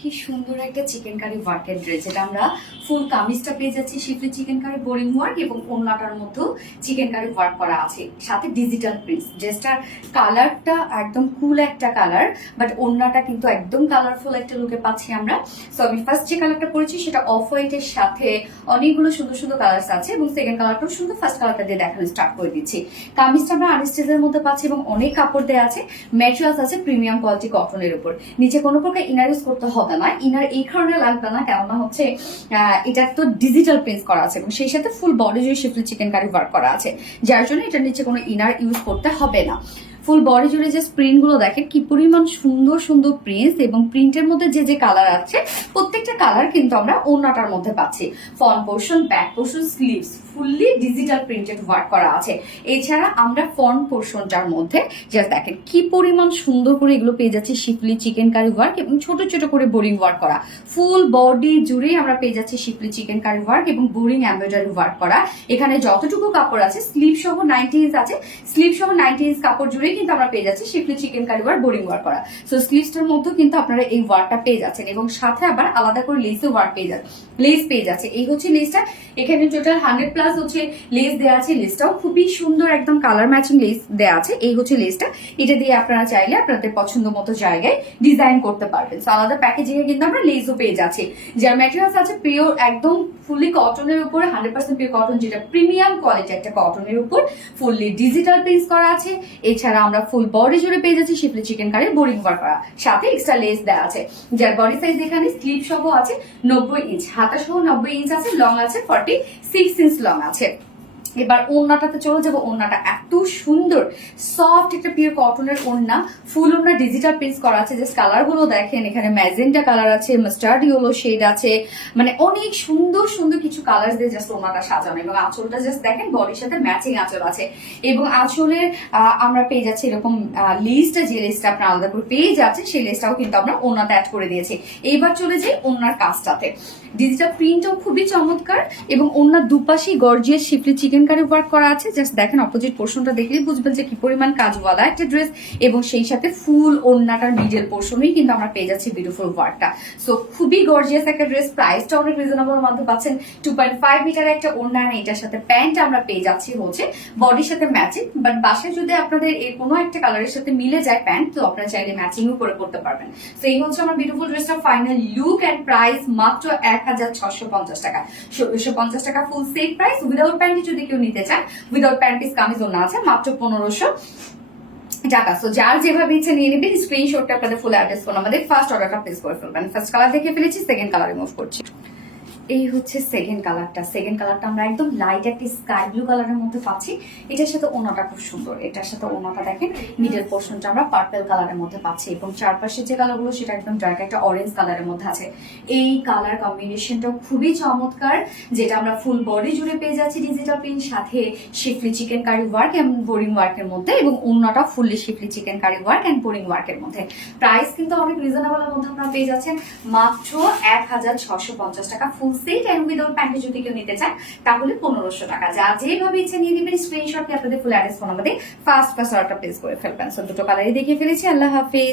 কি সুন্দর একটা চিকেন কারি ওয়ার্কের ড্রেস, যেটা আমরা ফুল কামিজটা পেয়ে যাচ্ছি schiffli chicken curry boring work এবং ওড়নাটার মধ্যেও চিকেন কারি ওয়ার্ক করা আছে, সাথে ডিজিটাল প্রিন্টস। ড্রেসটার কালারটা একদম কুল একটা কালার, বাট ওড়নাটা কিন্তু একদম কালারফুল একটা লুকে পাচ্ছি আমরা। সো আমি ফার্স্ট যে কালারটা পরেছি সেটা অফ হোয়াইটের সাথে অনেকগুলো সুন্দর সুন্দর কালার্স আছে এবং সেকেন্ড কালারটাও সুন্দর। ফার্স্ট কালারটা দিয়ে দেখানো স্টার্ট করে দিচ্ছি। কামিজটা আমরা আনস্টেজের মধ্যে পাচ্ছি এবং অনেক কাপড় দেওয়া আছে, ম্যাটেরিয়ালস আছে প্রিমিয়াম কোয়ালিটি কটনের উপর। নিচে কোনো প্রকার ইনার ইউজ করতে হবে না, ইনার এই কারণে লাগবে না কেননা হচ্ছে এটা তো ডিজিটাল প্রিন্ট করা আছে এবং সেই সাথে ফুল বডি জুড়ে শিফলি চিকেন কারি ওয়ার্ক করা আছে, যার জন্য এটার নিচে কোনো ইনার ইউজ করতে হবে না। ফুল বডি জুড়ে যে প্রিন্ট গুলো দেখেন কি পরিমাণ সুন্দর সুন্দর প্রিন্টস, এবং প্রিন্টের মধ্যে যে যে কালার আছে প্রত্যেকটা কালার কিন্তু আমরা ওড়নাটার মধ্যে পাচ্ছি। Front portion, back portion, sleeves fully digital printed work করা আছে। এছাড়া আমরা ফ্রন্ট পোর্শনটার মধ্যে জাস্ট দেখেন কি পরিমাণ সুন্দর করে এগুলো পেয়ে যাচ্ছি শিফলি চিকেন কারি ওয়ার্ক এবং ছোট ছোট করে বোরিং ওয়ার্ক করা। ফুল বডি জুড়ে আমরা পেয়ে যাচ্ছি শিফলি চিকেন কারি ওয়ার্ক এবং বোরিং এমব্রয়ডারি ওয়ার্ক করা। এখানে যতটুকু কাপড় আছে স্লিভ সহ 90 ইঞ্চ আছে, স্লিভ সহ 90 ইঞ্চ কাপড় জুড়ে কিন্তু আমরা পেয়ে যাচ্ছি schiffli chikankari work boring work করা। সো স্লিভসটার মধ্যে কিন্তু আপনারা এই ওয়ার্কটা পেয়ে যাচ্ছেন এবং সাথে আবার আলাদা করে লেসও ওয়ার্ক পেয়ে যাচ্ছে, লেস পেয়ে যাচ্ছে। এই হচ্ছে লেসটা, এখানে টোটাল 100+ হচ্ছে লেস দেওয়া আছে। লেসটাও খুবই সুন্দর, একদম কালার ম্যাচিং লেস দেওয়া আছে। এই হচ্ছে লেসটা, এটা দিয়ে আপনারা চাইলে আপনাদের পছন্দ মতো জায়গায় ডিজাইন করতে পারবেন। সো আলাদা প্যাকেজিং এ কিন্তু আমরা লেসও পেয়ে যাচ্ছি, যার ম্যাটেরিয়ালস আছে পিওর একদম ফুললি কটনের উপরে, 100% পিওর কটন, যেটা প্রিমিয়াম কোয়ালিটি একটা কটনের উপর ফুললি ডিজিটাল প্রিন্টস করা আছে। এছাড়া আমরা ফুল বডি জুড়ে পেয়ে যাচ্ছি schiffli chicken curry boring work করা, সাথে এক্সট্রা লেস দেওয়া আছে, যার বডি সাইজ এখানে স্লিভ সহ আছে 90 ইঞ্চ, হাতা সহ 90 ইঞ্চ আছে, লং আছে 46 ইঞ্চ লং আছে। এবার ওড়নাটাতে চলে যাবো। ওড়নাটা এত সুন্দর সফট একটা পিওর কটনের ওড়না, ফুল ওড়না ডিজিটাল প্রিন্টস করা আছে। জাস্ট কালার গুলো দেখেন, এখানে ম্যাজেন্টা কালার আছে, মাস্টার্ড ইয়েলো শেড আছে, মানে অনেক সুন্দর সুন্দর কিছু কালার দিয়ে জাস্ট ওড়নাটা সাজানো। এবং আঁচলটা জাস্ট দেখেন বডির সাথে ম্যাচিং আঁচল আছে এবং আঁচলের আমরা পেয়ে যাচ্ছি এরকম লেসটা, যে লেসটা আপনার আলাদা করে পেয়ে যাচ্ছে সেই লেসটাও কিন্তু আমরা ওড়নাতে অ্যাড করে দিয়েছি। এইবার চলে যাই ওড়নার কাজটাতে। ডিজিটাল প্রিন্টও খুবই চমৎকার এবং ওড়নার দুপাশেই গর্জিয়াস শিফলি চিকেন কারি ওয়ার্ক করা আছে। জাস্ট দেখেন অপোজিট পোর্শনটা দেখলেই বুঝবেন যে কি পরিমাণ কাজওয়ালা একটা ড্রেস, এবং সেই সাথে ফুল ওড়নাটার মিডল পোর্শনেই কিন্তু আমরা পেয়ে যাচ্ছি বিউটিফুল ওয়ার্কটা। সো খুবই গর্জিয়াস একটা ড্রেস, প্রাইসটা অনেক রিজনেবল মধ্যে পাচ্ছেন। 2.5 মিটার একটা ওড়না, এটার সাথে প্যান্ট আমরা পেয়ে যাচ্ছি হচ্ছে বডির সাথে ম্যাচিং। বাট বাসায় যদি আপনাদের এই কোনো একটা কালারের সাথে মিলে যায় প্যান্ট, তো আপনারা চাইলে ম্যাচিংও করে করতে পারবেন। তো এই হচ্ছে আমার বিউটিফুল ড্রেসটা ফাইনাল লুক এন্ড প্রাইস মাত্র 1650 টাকা। 1650 টাকা full set price. Without panty যদি কেউ নিতে চান, উইদাউট প্যান্ট পিস কামিজ ওড়না আছে মাত্র 1500 টাকা। সো যার যেভাবে ইচ্ছে নিয়ে নেবেন। স্ক্রিনশটটা আপনাদের ফুল অ্যাড্রেস ফোন আমাদের ফার্স্ট অর্ডারটা প্লেস করে ফেলবেন। ফার্স্ট কালার দেখে ফেলেছি, সেকেন্ড কালার রিমুভ করছি। এই হচ্ছে সেকেন্ড কালারটা। সেকেন্ড কালারটা আমরা একদম লাইট একটা স্কাই ব্লু কালারের মধ্যে পাচ্ছি। এটার সাথে ওড়নাটা খুব সুন্দর, এটার সাথে ওড়নাটা দেখেন মিডল পোর্শনটা আমরা পার্পল কালারের মধ্যে পাচ্ছি এবং চারপাশের যে কালারগুলো সেটা একদম ডার্ক একটা অরেঞ্জ কালারের মধ্যে আছে। এই কালার কম্বিনেশনটা খুবই চমৎকার, যেটা আমরা ফুল বডি জুড়ে পেয়ে যাচ্ছি ডিজিটাল প্রিন্ট, সাথে schiffli chikankari work and boring ওয়ার্কের মধ্যে, এবং ওড়নাটা fully schiffli chikankari work and boring ওয়ার্কের মধ্যে। প্রাইস কিন্তু অনেক রিজনেবলের মধ্যে আপনারা পেয়ে যাচ্ছেন মাত্র 1650 টাকা full set. And without panty যদি কেউ নিতে চান তাহলে 1500 টাকা। যা যেভাবে ইচ্ছে নিয়ে নেবেন। স্ক্রিনশট দিয়ে আপনাদের ফুল অ্যাড্রেস ফোন আমাদের ফার্স্ট অর্ডারটা প্লেস করে ফেলবেন। সো দুটো কালারই দেখিয়ে ফেলেছি। আল্লাহ হাফেজ।